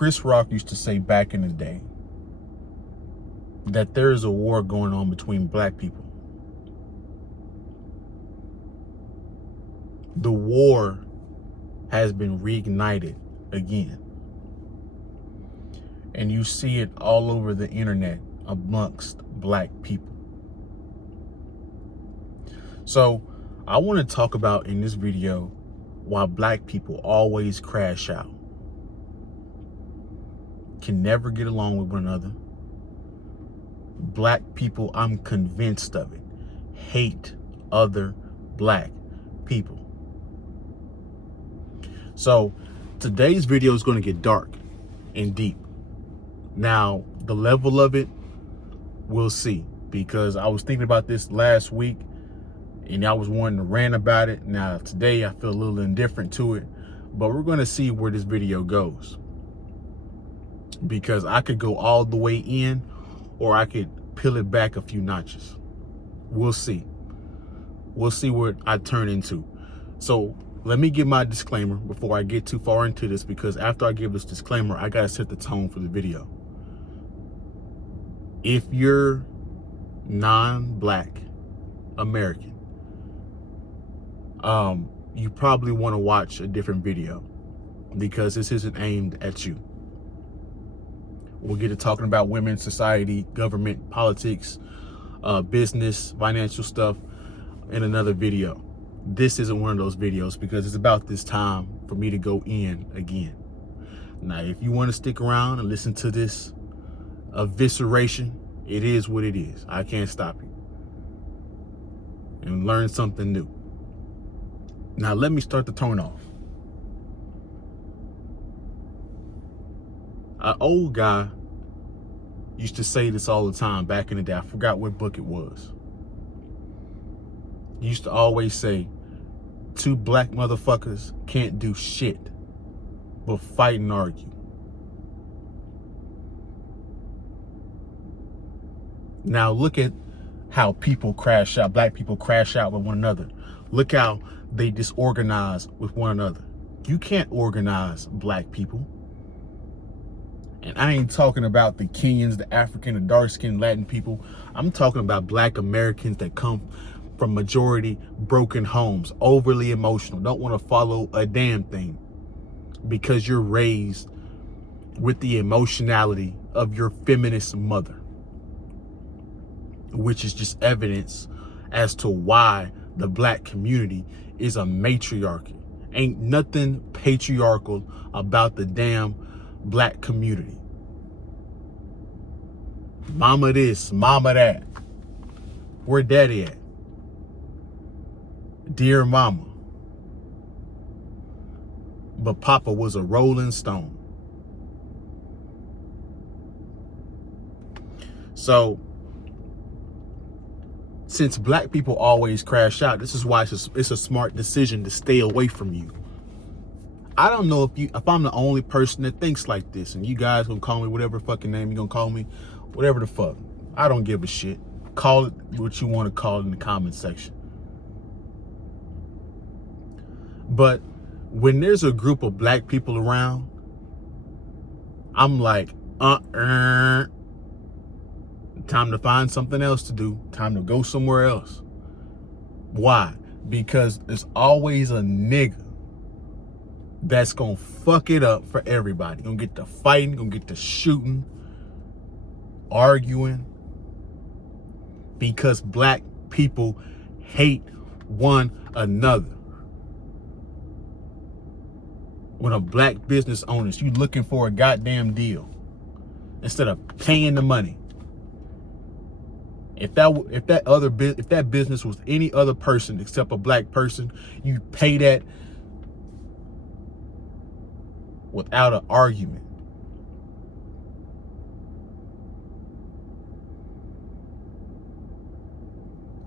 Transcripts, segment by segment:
Chris Rock used to say back in the day that there is a war going on between black people. The war has been reignited again. And you see it all over the internet amongst black people. So I want to talk about in this video why black people always crash out, can never get along with one another. Black people, I'm convinced of it, hate other black people. So today's video is going to get dark and deep. Now, the level of it, we'll see, because I was thinking about this last week and I was wanting to rant about it. Now, today I feel a little indifferent to it, but we're going to see where this video goes, because I could go all the way in or I could peel it back a few notches. We'll see. We'll see what I turn into. So let me give my disclaimer before I get too far into this, because after I give this disclaimer, I got to set the tone for the video. If you're non-black American, you probably want to watch a different video, because this isn't aimed at you. We'll get to talking about women, society, government, politics, business, financial stuff in another video. This isn't one of those videos, because it's about this time for me to go in again. Now, if you want to stick around and listen to this evisceration, it is what it is. I can't stop you. And learn something new. Now, let me start the tone off. An old guy used to say this all the time back in the day. I forgot what book it was. He used to always say, two black motherfuckers can't do shit but fight and argue. Now look at how people crash out. Black people crash out with one another. Look how they disorganize with one another. You can't organize black people. And I ain't talking about the Kenyans, the African, the dark-skinned Latin people. I'm talking about black Americans that come from majority broken homes, overly emotional, don't want to follow a damn thing, because you're raised with the emotionality of your feminist mother, which is just evidence as to why the black community is a matriarchy. Ain't nothing patriarchal about the damn black community. Mama this, mama that. Where daddy at? Dear mama. But papa was a rolling stone. So, since black people always crash out, this is why it's a smart decision to stay away from you. I don't know if I'm the only person that thinks like this, and you guys gonna call me whatever fucking name you gonna call me, whatever the fuck. I don't give a shit. Call it what you want to call it in the comment section. But when there's a group of black people around, I'm like, time to find something else to do. Time to go somewhere else. Why? Because there's always a nigga that's gonna fuck it up for everybody. Gonna get to fighting, gonna get to shooting, arguing, because black people hate one another. When a black business owner, you looking for a goddamn deal instead of paying the money. If that business was any other person except a black person, you pay that without an argument.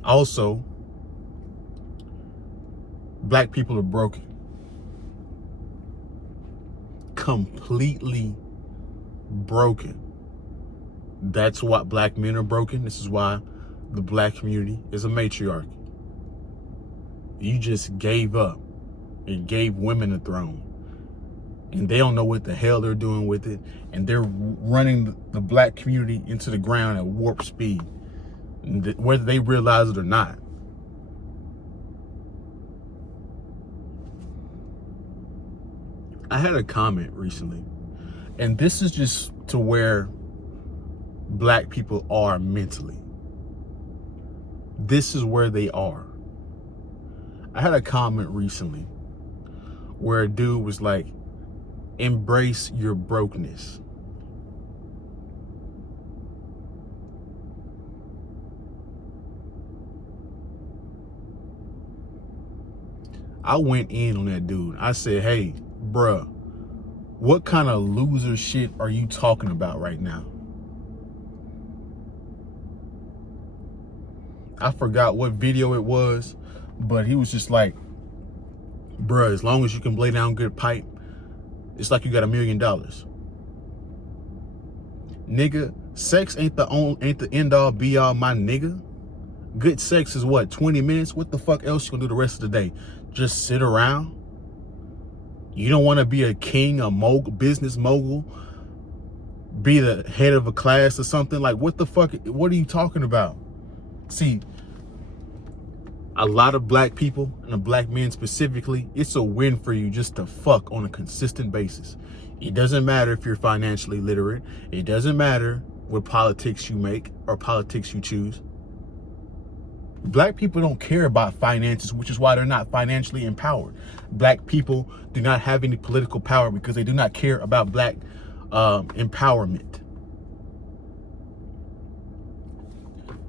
Also, black people are broken. Completely broken. That's why black men are broken. This is why the black community is a matriarchy. You just gave up and gave women a throne and they don't know what the hell they're doing with it, and they're running the black community into the ground at warp speed, whether they realize it or not. I had a comment recently, and this is just to where black people are mentally. This is where they are. I had a comment recently where a dude was like, embrace your brokenness. I went in on that dude. I said, hey, bruh, what kind of loser shit are you talking about right now? I forgot what video it was, but he was just like, bruh, as long as you can lay down good pipe, it's like you got $1 million. Nigga, sex ain't the end all be all, my nigga. Good sex is what, 20 minutes? What the fuck else you gonna do the rest of the day? Just sit around? You don't want to be a king, a mogul, business mogul, be the head of a class or something? Like, what the fuck, what are you talking about? See, a lot of black people, and black men specifically, it's a win for you just to fuck on a consistent basis. It doesn't matter if you're financially literate. It doesn't matter what politics you make or politics you choose. Black people don't care about finances, which is why they're not financially empowered. Black people do not have any political power because they do not care about black empowerment.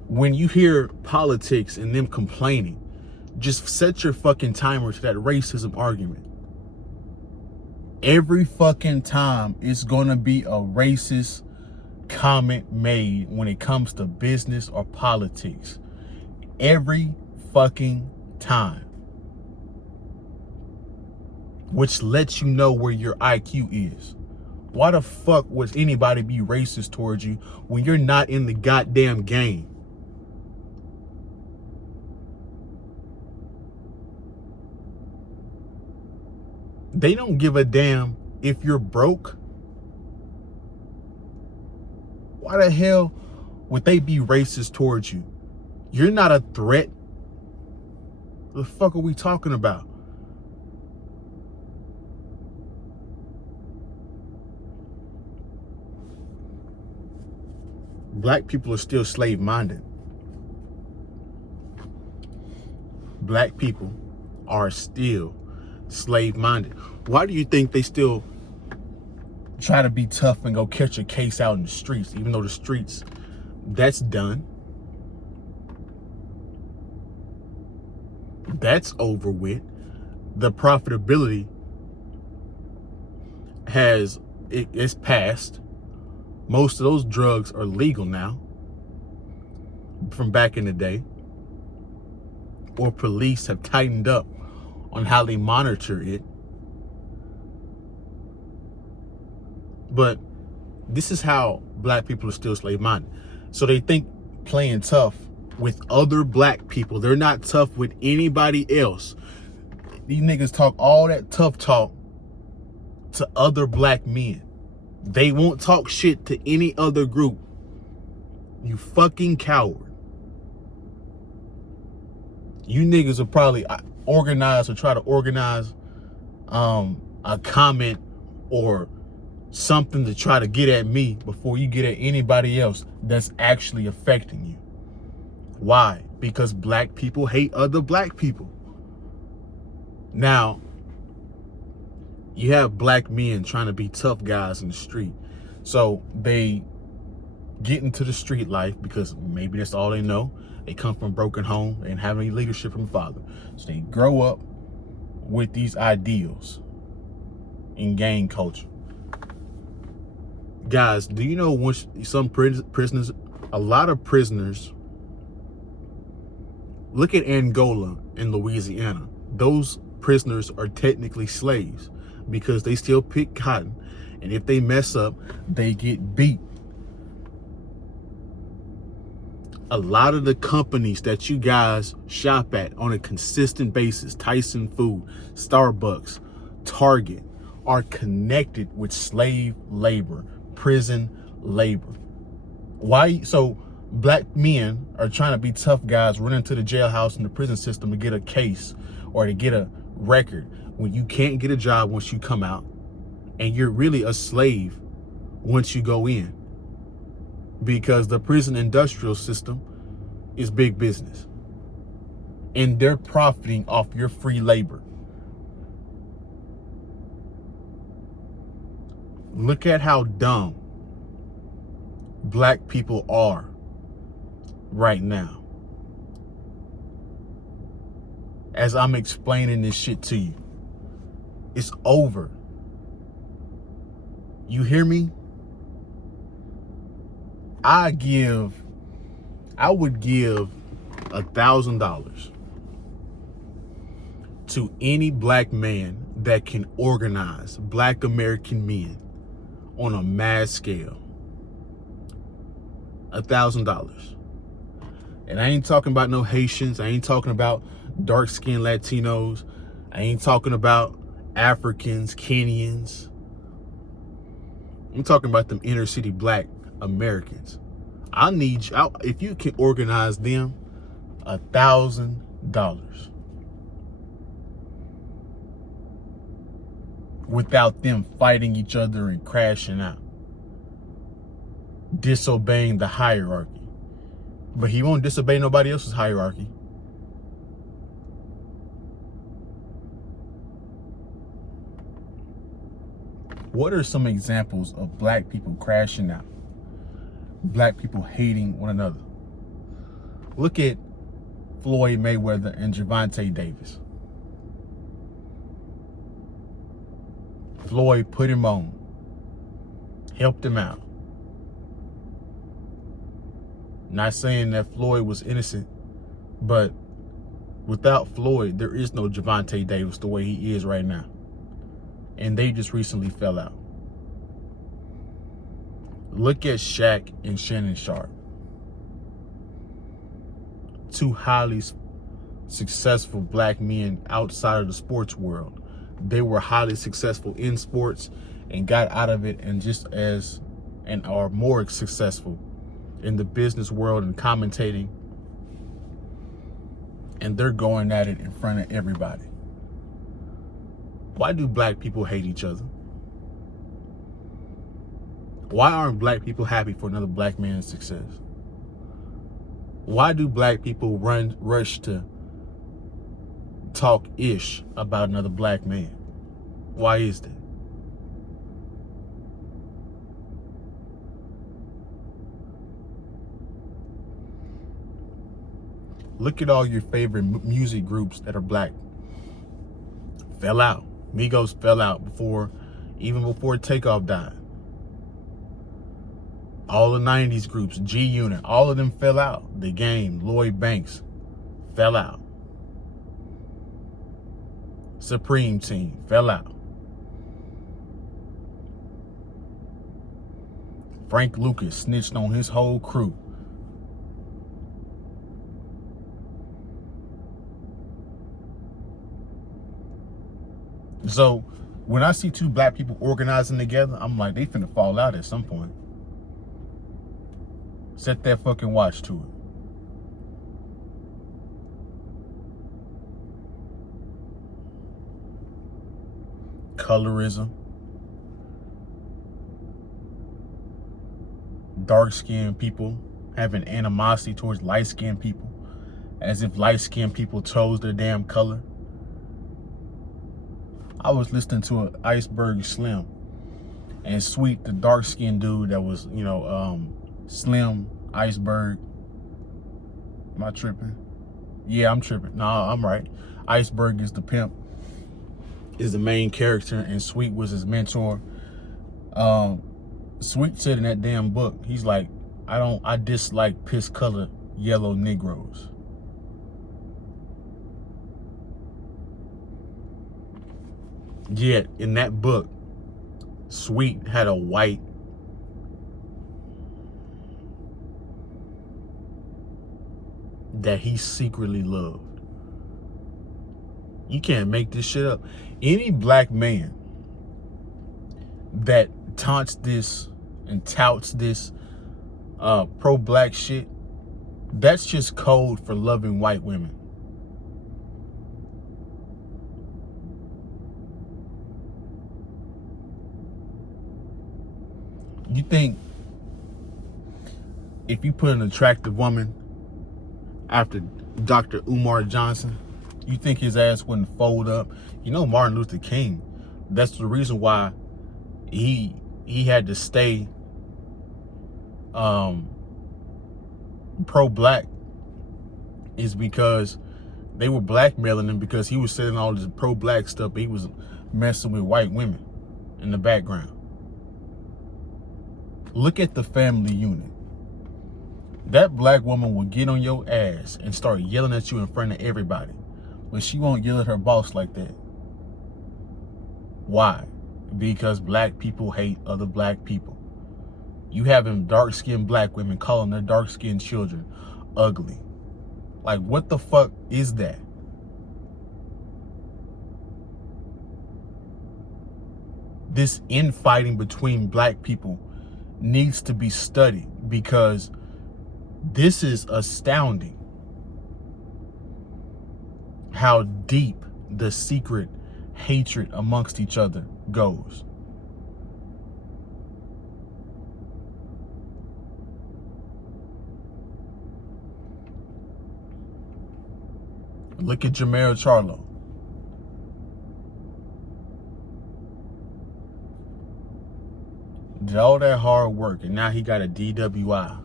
When you hear politics and them complaining, just set your fucking timer to that racism argument. Every fucking time it's gonna be a racist comment made when it comes to business or politics. Every fucking time. Which lets you know where your IQ is. Why the fuck would anybody be racist towards you when you're not in the goddamn game? They don't give a damn if you're broke. Why the hell would they be racist towards you? You're not a threat. What the fuck are we talking about? Black people are still slave-minded. Black people are still slave-minded. Why do you think they still try to be tough and go catch a case out in the streets, even though the streets, that's done? That's over with. The profitability it's passed. Most of those drugs are legal now from back in the day, or police have tightened up on how they monitor it. But this is how black people are still slave-minded. So they think playing tough with other black people, they're not tough with anybody else. These niggas talk all that tough talk to other black men. They won't talk shit to any other group. You fucking coward. You niggas will probably organize or try to organize a comment or something to try to get at me before you get at anybody else that's actually affecting you. Why? Because black people hate other black people. Now, you have black men trying to be tough guys in the street. So they get into the street life because maybe that's all they know. They come from a broken home and have any leadership from a father. So they grow up with these ideals in gang culture. Guys, do you know once some prisoners, a lot of prisoners, look at Angola and Louisiana. Those prisoners are technically slaves because they still pick cotton. And if they mess up, they get beat. A lot of the companies that you guys shop at on a consistent basis, Tyson Food, Starbucks, Target, are connected with slave labor, prison labor. Why? So black men are trying to be tough guys, running to the jailhouse and the prison system to get a case or to get a record, when you can't get a job once you come out, and you're really a slave once you go in, because the prison industrial system is big business and they're profiting off your free labor. Look at how dumb black people are right now as I'm explaining this shit to you. It's over. You hear me? I would give $1,000 to any black man that can organize black American men on a mass scale. $1,000. And I ain't talking about no Haitians. I ain't talking about dark-skinned Latinos. I ain't talking about Africans, Kenyans. I'm talking about them inner city black Americans. I need you, if you can organize them, $1,000 without them fighting each other and crashing out, disobeying the hierarchy. But he won't disobey nobody else's hierarchy. What are some examples of black people crashing out? Black people hating one another. Look at Floyd Mayweather and Gervonta Davis. Floyd put him on, helped him out. Not saying that Floyd was innocent, but without Floyd, there is no Gervonta Davis the way he is right now. And they just recently fell out. Look at Shaq and Shannon Sharp. Two highly successful black men outside of the sports world. They were highly successful in sports and got out of it and are more successful in the business world and commentating. And they're going at it in front of everybody. Why do black people hate each other? Why aren't black people happy for another black man's success? Why do black people rush to talk ish about another black man? Why is that? Look at all your favorite music groups that are black. Fell out. Migos fell out even before Takeoff died. All the 90s groups, G Unit, all of them fell out. The Game, Lloyd Banks, fell out. Supreme Team, fell out. Frank Lucas snitched on his whole crew. So when I see two black people organizing together, I'm like, they finna fall out at some point. Set that fucking watch to it. Colorism. Dark-skinned people having animosity towards light-skinned people, as if light-skinned people chose their damn color. I was listening to an Iceberg Slim, and Sweet, the dark-skinned dude that was, Slim Iceberg. Am I tripping? Yeah, I'm tripping. Nah, I'm right. Iceberg is the pimp, is the main character, and Sweet was his mentor. Sweet said in that damn book, he's like, I dislike piss color yellow Negroes. Yet in that book, Sweet had a white that he secretly loved. You can't make this shit up. Any black man that taunts this and touts this pro-black shit, that's just code for loving white women. You think if you put an attractive woman after Dr. Umar Johnson, you think his ass wouldn't fold up? You know, Martin Luther King, that's the reason why he had to stay pro-black, is because they were blackmailing him, because he was saying all this pro-black stuff, but he was messing with white women in the background. Look at the family unit. That black woman will get on your ass and start yelling at you in front of everybody, but she won't yell at her boss like that. Why? Because black people hate other black people. You having dark-skinned black women calling their dark-skinned children ugly. Like, what the fuck is that? This infighting between black people needs to be studied, because this is astounding how deep the secret hatred amongst each other goes. Look at Jamel Charlo. Did all that hard work, and now he got a DWI.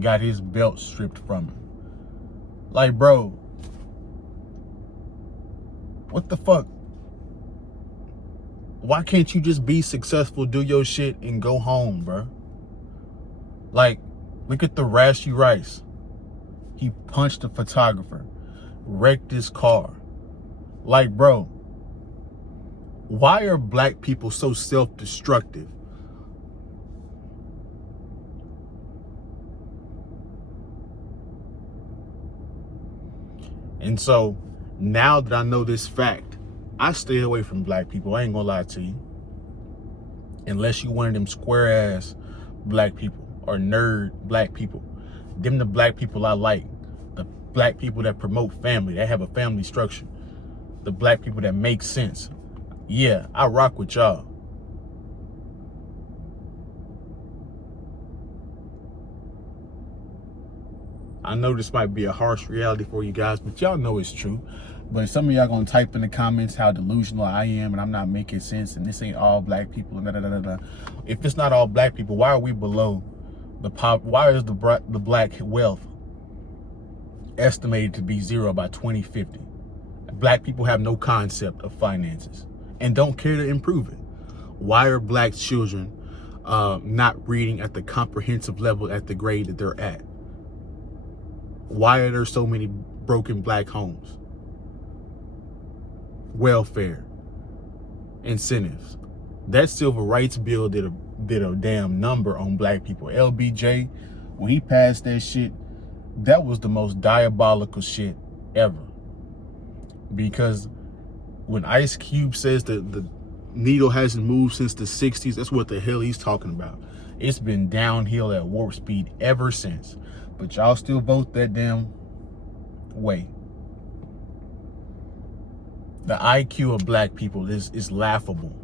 Got his belt stripped from him. Like, bro, what the fuck? Why can't you just be successful, do your shit, and go home, bro? Like, look at the Rashi Rice. He punched a photographer, wrecked his car. Like, bro, why are black people so self-destructive? And so, now that I know this fact, I stay away from black people. I ain't gonna lie to you. Unless you one of them square-ass black people or nerd black people. Them the black people I like. The black people that promote family, that have a family structure. The black people that make sense. Yeah, I rock with y'all. I know this might be a harsh reality for you guys, but y'all know it's true. But some of y'all gonna type in the comments how delusional I am and I'm not making sense and this ain't all black people and da da da da. If it's not all black people, why are we below the pop? Why is the black wealth estimated to be zero by 2050? Black people have no concept of finances and don't care to improve it. Why are black children not reading at the comprehensive level at the grade that they're at? Why are there so many broken black homes? Welfare, incentives. That civil rights bill did a damn number on black people. LBJ, when he passed that shit, that was the most diabolical shit ever. Because when Ice Cube says that the needle hasn't moved since the 60s, that's what the hell he's talking about. It's been downhill at warp speed ever since. But y'all still vote that damn way. The IQ of black people is laughable.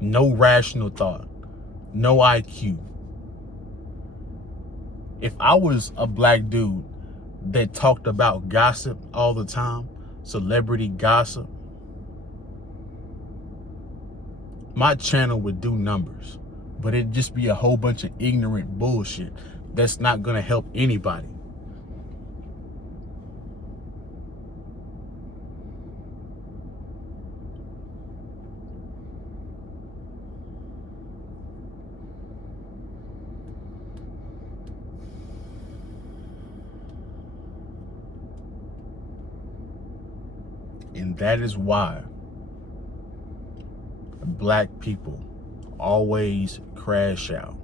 No rational thought. No IQ. If I was a black dude that talked about gossip all the time, celebrity gossip, my channel would do numbers. But it'd just be a whole bunch of ignorant bullshit that's not gonna help anybody. And that is why black people always crash out.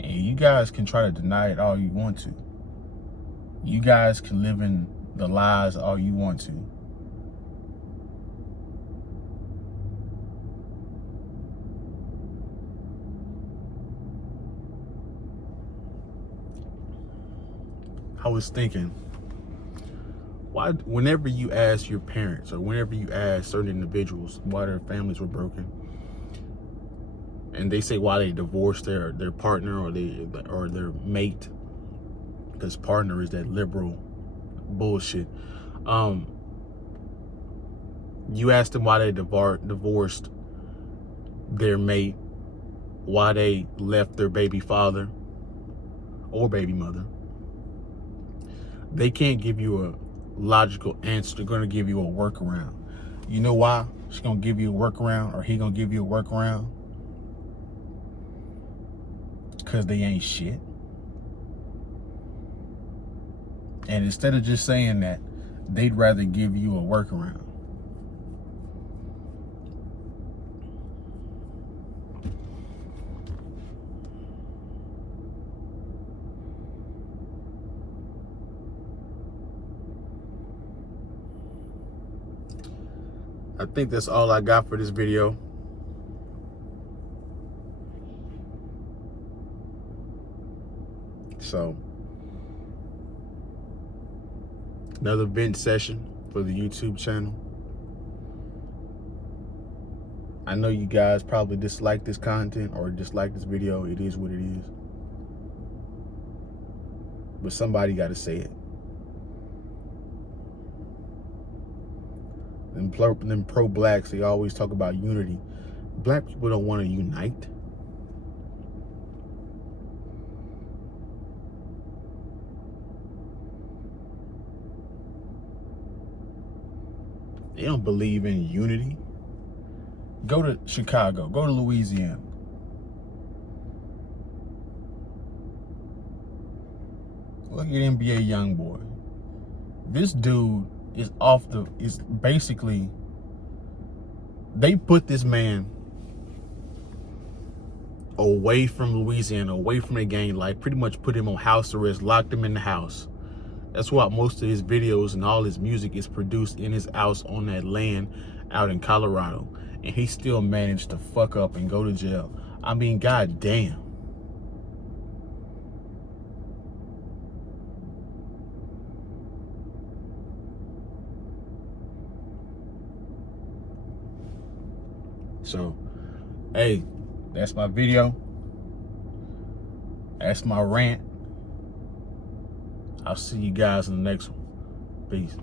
And you guys can try to deny it all you want to. You guys can live in the lies all you want to. I was thinking, why, whenever you ask your parents or whenever you ask certain individuals why their families were broken, and they say why they divorced their partner or their mate, because partner is that liberal bullshit. You ask them why they divorced their mate, why they left their baby father or baby mother. They can't give you a logical answer. They're gonna give you a workaround. You know why she's gonna give you a workaround, or he gonna give you a workaround? Because they ain't shit. And instead of just saying that, they'd rather give you a workaround. I think that's all I got for this video. So, another vent session for the YouTube channel. I know you guys probably dislike this content or dislike this video. It is what it is. But somebody got to say it. Them pro-blacks, they always talk about unity. Black people don't want to unite. They don't believe in unity. Go to Chicago, go to Louisiana. Look at NBA Youngboy. This dude is basically, they put this man away from Louisiana, away from the gang life, pretty much put him on house arrest, locked him in the house. That's why most of his videos and all his music is produced in his house on that land out in Colorado. And he still managed to fuck up and go to jail. I mean, god damn. So, hey, that's my video. That's my rant. I'll see you guys in the next one. Peace.